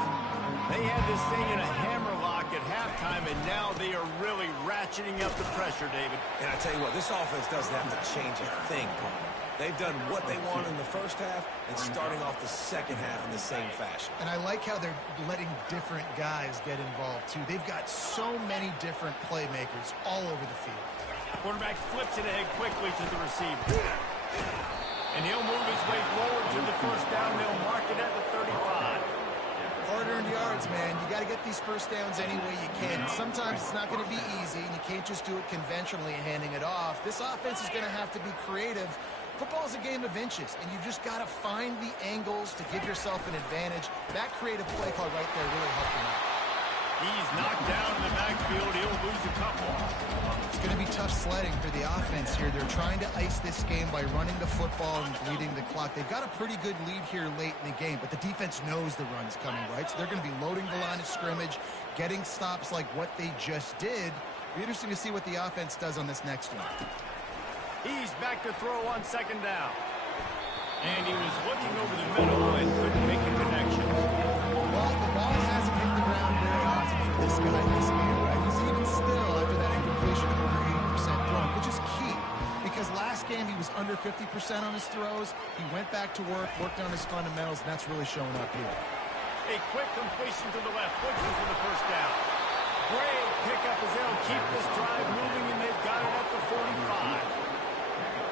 They had this thing in a hammerlock at halftime, and now they are really ratcheting up the pressure, David. And I tell you what, this offense doesn't have to change a thing, Paul. They've done what they want in the first half and starting off the second half in the same fashion. And I like how they're letting different guys get involved, too. They've got so many different playmakers all over the field. Quarterback flips it ahead quickly to the receiver. And he'll move his way forward to the first down. They'll mark it at the 35. Hard-earned yards, man. You got to get these first downs any way you can. Sometimes it's not going to be easy, and you can't just do it conventionally handing it off. This offense is going to have to be creative. Football is a game of inches, and you've just got to find the angles to give yourself an advantage. That creative play call right there really helped him out. He's knocked down in the backfield. He'll lose a couple. It's going to be tough sledding for the offense here. They're trying to ice this game by running the football and bleeding the clock. They've got a pretty good lead here late in the game, but the defense knows the run's coming, right? So they're going to be loading the line of scrimmage, getting stops like what they just did. It'll be interesting to see what the offense does on this next one. He's back to throw on second down. And he was looking over the middle and couldn't make a connection. Well, the ball hasn't hit the ground very often for this guy in this game, right? He's even still, after that incompletion, at over 80% throwing, which is key. Because last game, he was under 50% on his throws. He went back to work, worked on his fundamentals, and that's really showing up here. A quick completion to the left, looking for the first down. Great pickup as they'll keep this drive moving, and they've got it at the 45.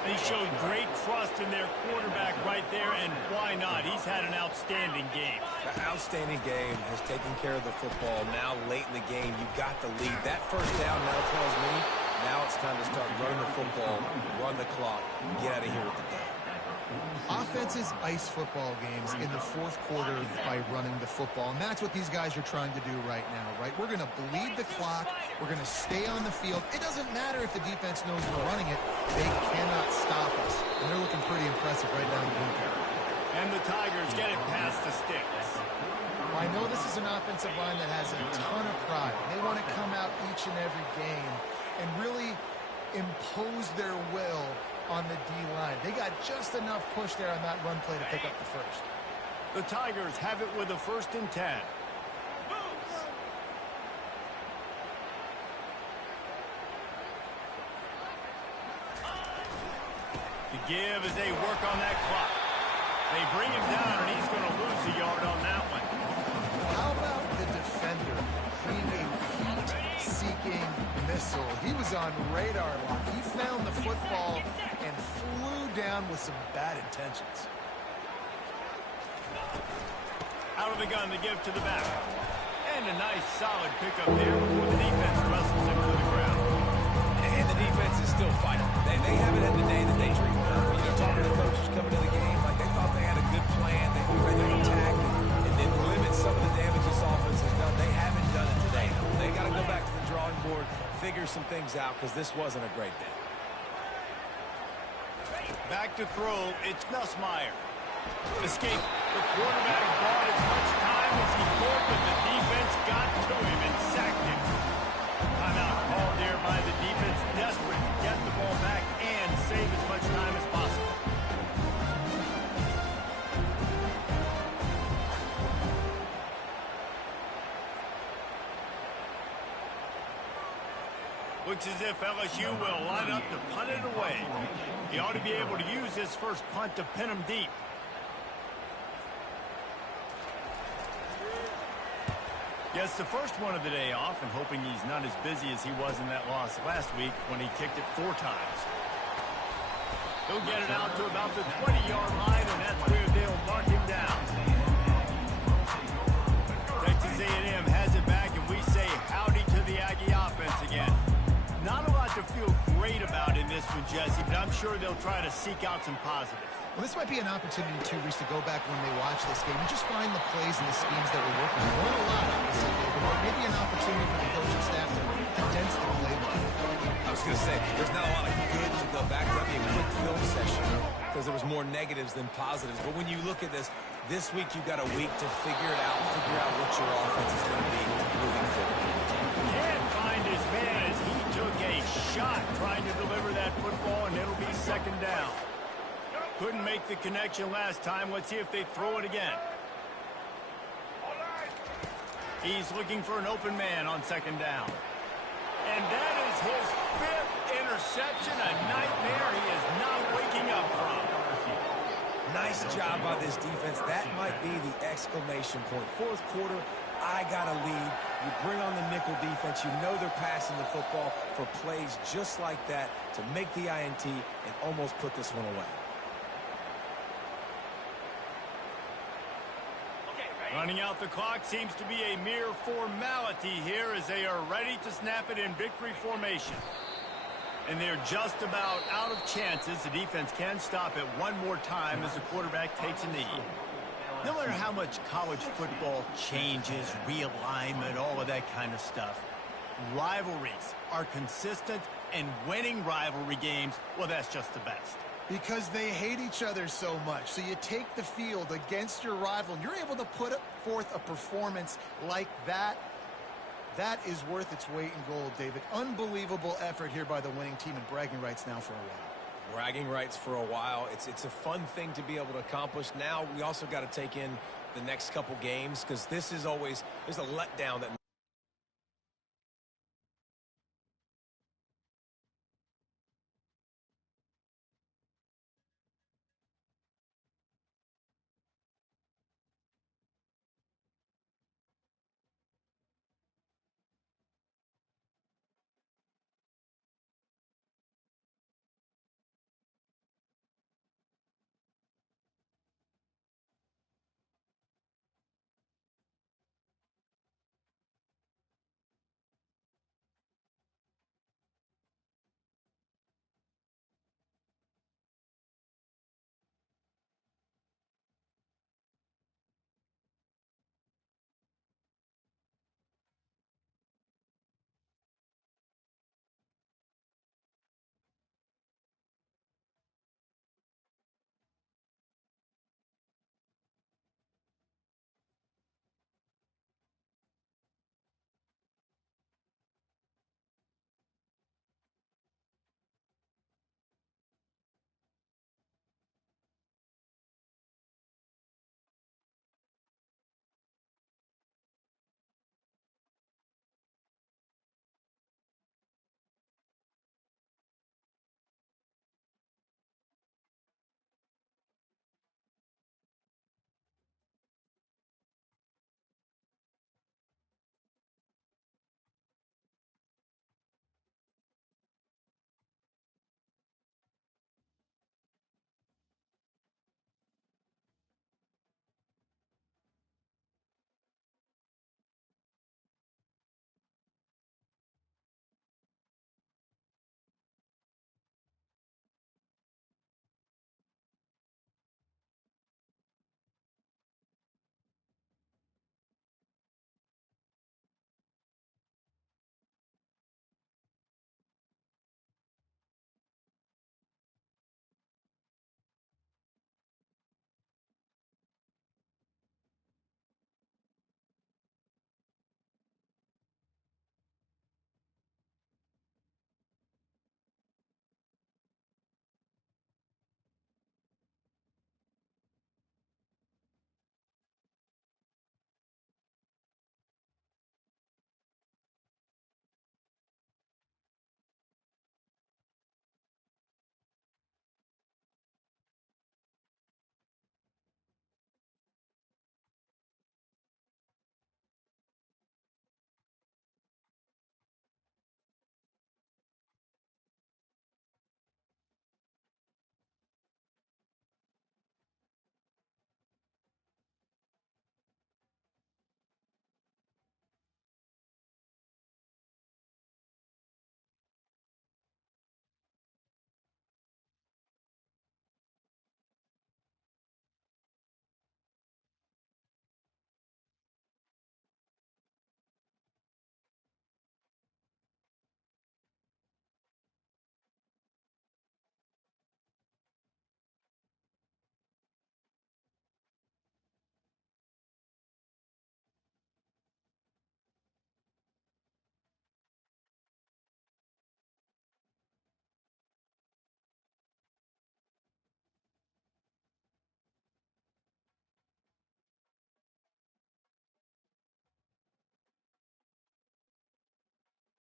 They showed great trust in their quarterback right there, and why not? He's had an outstanding game. The outstanding game has taken care of the football. Now, late in the game, you got the lead. That first down now tells me now it's time to start running the football, run the clock, get out of here with the day. Offenses ice football games in the fourth quarter by running the football, and that's what these guys are trying to do right now, right? We're going to bleed the clock. We're going to stay on the field. It doesn't matter if the defense knows we're running it. They cannot stop us, and they're looking pretty impressive right down the middle. And the Tigers get it past the sticks. I know this is an offensive line that has a ton of pride. They want to come out each and every game and really impose their will on the D-line. They got just enough push there on that run play to pick up the first. The Tigers have it with a 1st and 10. The give as they work on that clock. They bring him down, and he's going to lose a yard on that one. How about the defender being a heat-seeking missile? He was on radar lock. He found the football and flew down with some bad intentions. Out of the gun, the give to the back. And a nice, solid pickup there before the defense wrestles him to the ground. And the defense is still fighting. They haven't had the day that they dreamed of. You know, talking to the coaches coming to the game, like they thought they had a good plan. They were ready to attack and then limit some of the damage this offense has done. They haven't done it today. They got to go back to the drawing board, figure some things out, because this wasn't a great day. Back to throw, it's Nussmeier. Escape. The quarterback bought as much time as he could, but the defense got to him and sacked him. Timeout called there by the defense, desperate to get the ball back and save as much time as possible. Looks as if LSU will line up to punt it away. He ought to be able to use this first punt to pin him deep. Gets the first one of the day off and hoping he's not as busy as he was in that loss last week when he kicked it 4 times. He'll get it out to about the 20-yard line, and that's where they'll mark him down. Texas A&M has it back, and we say howdy to the Aggie offense again. Not a lot to feel great about in this one, Jesse, but I'm sure they'll try to seek out some positives. Well, this might be an opportunity, too, Reese, to go back when they watch this game and just find the plays and the schemes that were working. There weren't a lot, obviously, David, but maybe an opportunity for the coaching staff to condense the playbook. I was going to say, there's not a lot of good to go back. That'd be a quick film session because there was more negatives than positives. But when you look at this week you've got a week to figure it out, figure out what your offense is going to be moving forward. Can't find his man as he took a shot trying to deliver that football, and it'll be 2nd down. Couldn't make the connection last time. Let's see if they throw it again. He's looking for an open man on 2nd down. And that is his 5th interception, a nightmare he is not waking up from. Nice job by this defense. That might be the exclamation point. 4th quarter, I got a lead. You bring on the nickel defense. You know they're passing the football for plays just like that to make the INT and almost put this one away. Running out the clock seems to be a mere formality here as they are ready to snap it in victory formation. And they're just about out of chances. The defense can stop it one more time as the quarterback takes a knee. No matter how much college football changes, realignment, all of that kind of stuff, rivalries are consistent, and winning rivalry games, well, that's just the best. Because they hate each other so much. So you take the field against your rival, and you're able to put forth a performance like that. That is worth its weight in gold, David. Unbelievable effort here by the winning team, and bragging rights now for a while. Bragging rights for a while. It's a fun thing to be able to accomplish. Now we also got to take in the next couple games because this is always, there's a letdown that